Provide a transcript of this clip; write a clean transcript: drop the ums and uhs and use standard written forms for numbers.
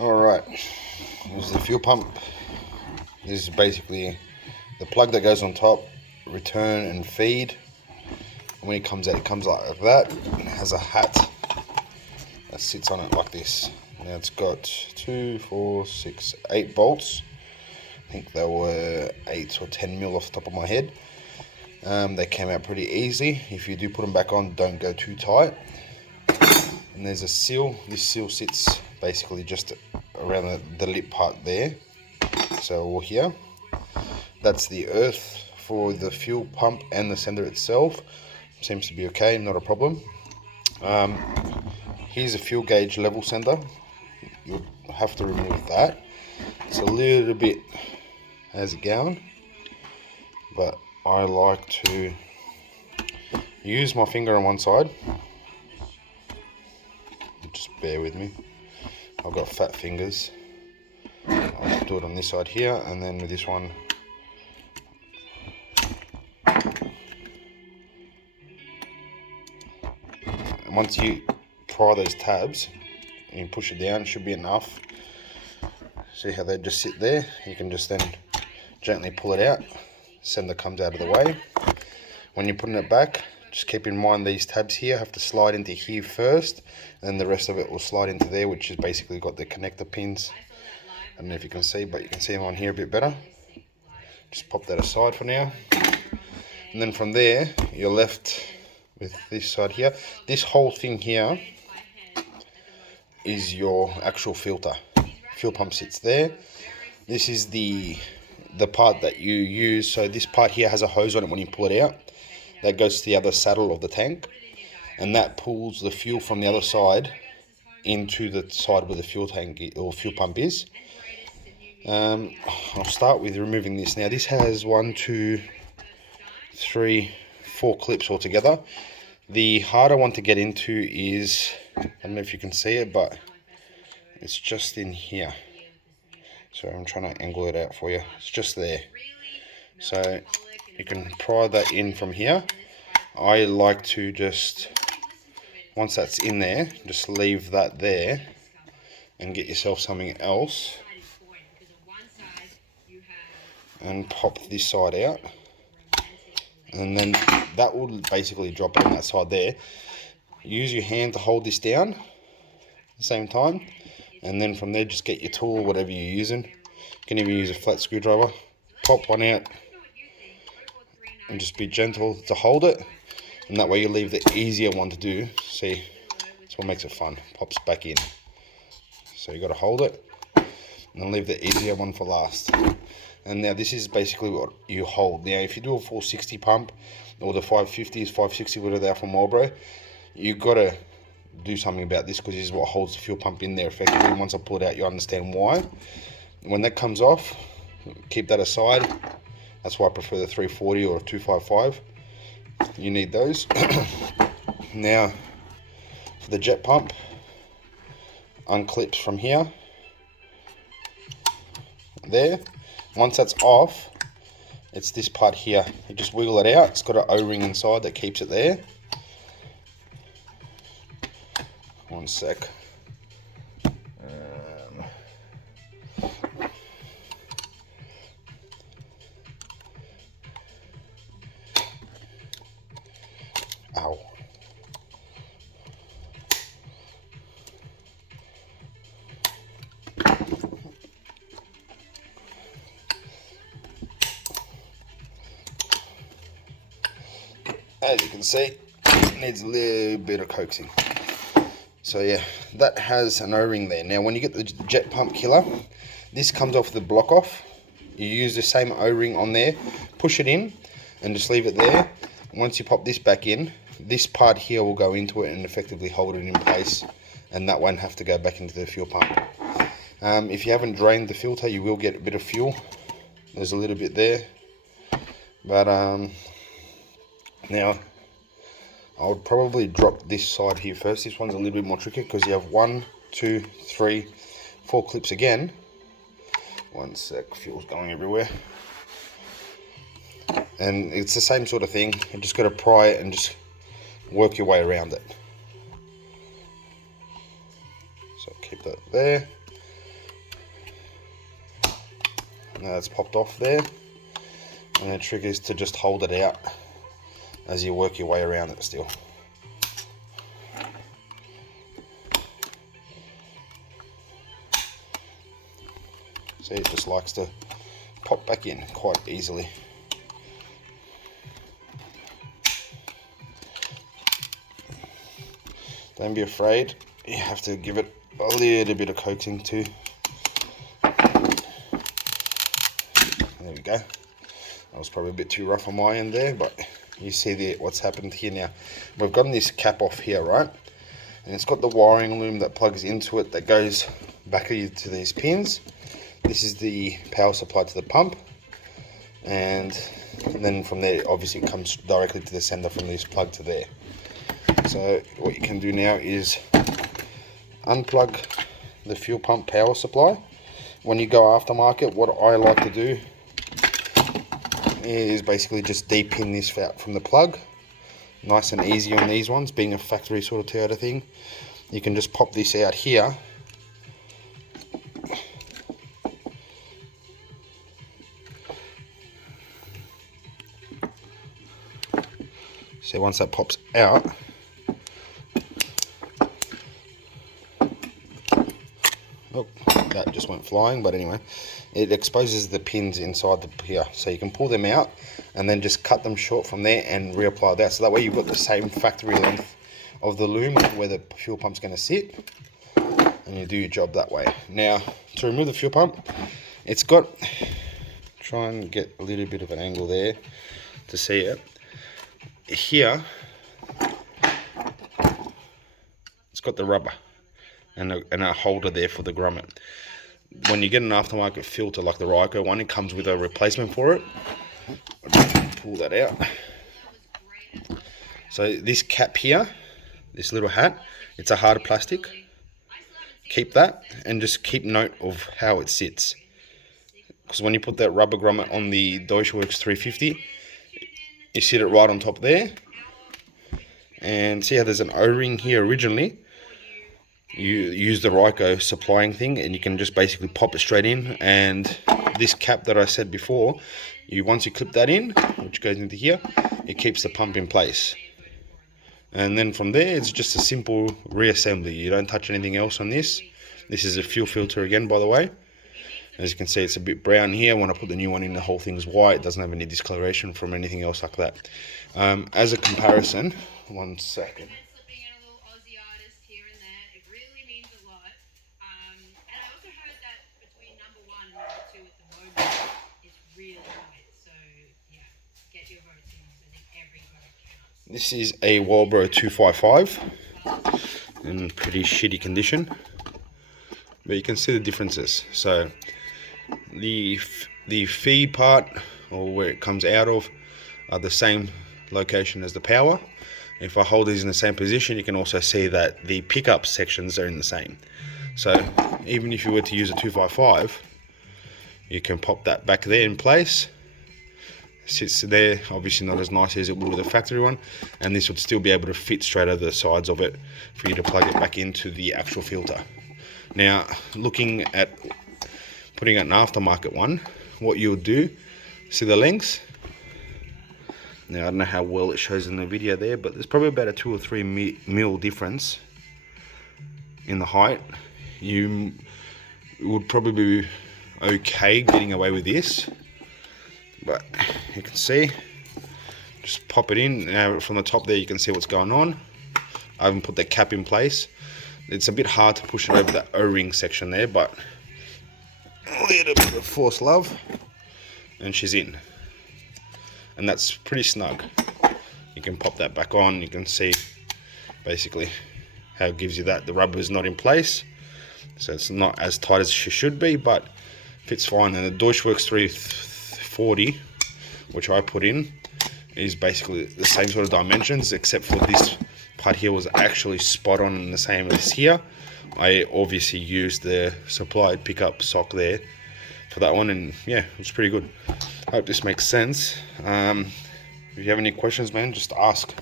Alright, this is the fuel pump. This is basically the plug that goes on top, return and feed. And when it comes out, it comes like that, and it has a hat that sits on it like this. Now it's got 2, 4, 6, 8 bolts. I think they were 8 or 10 mil off the top of my head. They came out pretty easy. If you do put them back on, don't go too tight. And there's a seal. This seal sits basically just around the lip part there. So all here. That's the earth for the fuel pump and the sender itself. Seems to be okay, not a problem. Here's a fuel gauge level sender. You'll have to remove that. It's a little bit has it going, but I like to use my finger on one side. Just bear with me. I've got fat fingers. I'll do it on this side here, and then with this one, and once you pry those tabs and you push it down, it should be enough. See how they just sit there? You can just then gently pull it out. Sender comes out of the way. When you're putting it back, just keep in mind these tabs here have to slide into here first, and then the rest of it will slide into there, which is basically got the connector pins. I don't know if you can see, but you can see them on here a bit better. Just pop that aside for now. And then from there, you're left with this side here. This whole thing here is your actual filter. Fuel pump sits there. This is the part that you use. So this part here has a hose on it when you pull it out. That goes to the other saddle of the tank, and that pulls the fuel from the other side into the side where the fuel tank or fuel pump is. I'll start with removing this. Now this has 1, 2, 3, 4 clips altogether. The harder one to get into is, I don't know if you can see it, but it's just in here. So I'm trying to angle it out for you. It's just there. So you can pry that in from here. I like to just, once that's in there, just leave that there and get yourself something else and pop this side out, and then that will basically drop it on that side there. Use your hand to hold this down at the same time, and then from there just get your tool, whatever you're using. You can even use a flat screwdriver, pop one out and just be gentle to hold it, and that way you leave the easier one to do. See, that's what makes it fun. Pops back in. So you got to hold it and then leave the easier one for last. And now this is basically what you hold. Now if you do a 460 pump or the 550s, 560, whatever they are from Marlboro, you got to do something about this, because this is what holds the fuel pump in there effectively. Once I pull it out, you understand why. When that comes off, keep that aside. That's why I prefer the 340 or 255. You need those. Now for the jet pump, unclips from here, there. Once that's off, it's this part here. You just wiggle it out. It's got an O-ring inside that keeps it there. One sec. Ow. As you can see, it needs a little bit of coaxing. So yeah, that has an O-ring there. Now when you get the jet pump killer, this comes off the block off. You use the same O-ring on there, push it in and just leave it there. Once you pop this back in, this part here will go into it and effectively hold it in place, and that won't have to go back into the fuel pump. If you haven't drained the filter, you will get a bit of fuel. There's a little bit there, but now I would probably drop this side here first. This one's a little bit more tricky because you have 1, 2, 3, 4 clips again. One sec, fuel's going everywhere. And it's the same sort of thing. You just got to pry it and just work your way around it. So keep that there. Now it's popped off there, and the trick is to just hold it out as you work your way around it still. See, it just likes to pop back in quite easily. Don't be afraid, you have to give it a little bit of coaxing too. There we go. That was probably a bit too rough on my end there, but you see what's happened here now. We've gotten this cap off here, right? And it's got the wiring loom that plugs into it that goes back into these pins. This is the power supply to the pump, and then from there obviously it comes directly to the sender from this plug to there. So what you can do now is unplug the fuel pump power supply. When you go aftermarket, what I like to do is basically just de-pin this out from the plug. Nice and easy on these ones, being a factory sort of Toyota thing. You can just pop this out here. So once that pops out, oh, that just went flying, but anyway, it exposes the pins inside the here, so you can pull them out and then just cut them short from there and reapply that, so that way you've got the same factory length of the loom where the fuel pump's going to sit, and you do your job that way. Now to remove the fuel pump, it's got, try and get a little bit of an angle there to see it. Here it's got the rubber and a holder there for the grommet. When you get an aftermarket filter like the Ryco one, it comes with a replacement for it. I'll just pull that out. So this cap here, this little hat, it's a hard plastic. Keep that and just keep note of how it sits, because when you put that rubber grommet on the Deutschwerks 350, you sit it right on top there, and see how there's an O-ring here originally. You use the Ryco supplying thing, and you can just basically pop it straight in. And this cap that I said before, once you clip that in, which goes into here, it keeps the pump in place. And then from there, it's just a simple reassembly. You don't touch anything else on this. This is a fuel filter again, by the way. As you can see, it's a bit brown here. When I put the new one in, the whole thing's white. It doesn't have any discoloration from anything else like that. As a comparison, one second. This is a Walbro 255 in pretty shitty condition, but you can see the differences. So the feed part, or where it comes out of, are the same location as the power. If I hold these in the same position, you can also see that the pickup sections are in the same. So even if you were to use a 255, you can pop that back there in place. Sits there, obviously not as nice as it would with a factory one, and this would still be able to fit straight over the sides of it for you to plug it back into the actual filter. Now, looking at putting an aftermarket one, what you'll do, see the lengths? Now, I don't know how well it shows in the video there, but there's probably about a 2 or 3 mil difference in the height. You would probably be okay getting away with this, but you can see, just pop it in. Now from the top there you can see what's going on. I haven't put the cap in place. It's a bit hard to push it over that O-ring section there, but a little bit of force love and she's in, and that's pretty snug. You can pop that back on. You can see basically how it gives you that. The rubber is not in place, so it's not as tight as it should be, but fits fine. And the Deutschwerks 340, which I put in, is basically the same sort of dimensions, except for this part here was actually spot on and the same as here. I obviously used the supplied pickup sock there for that one, and yeah, it's pretty good. I hope this makes sense. If you have any questions, man, just ask.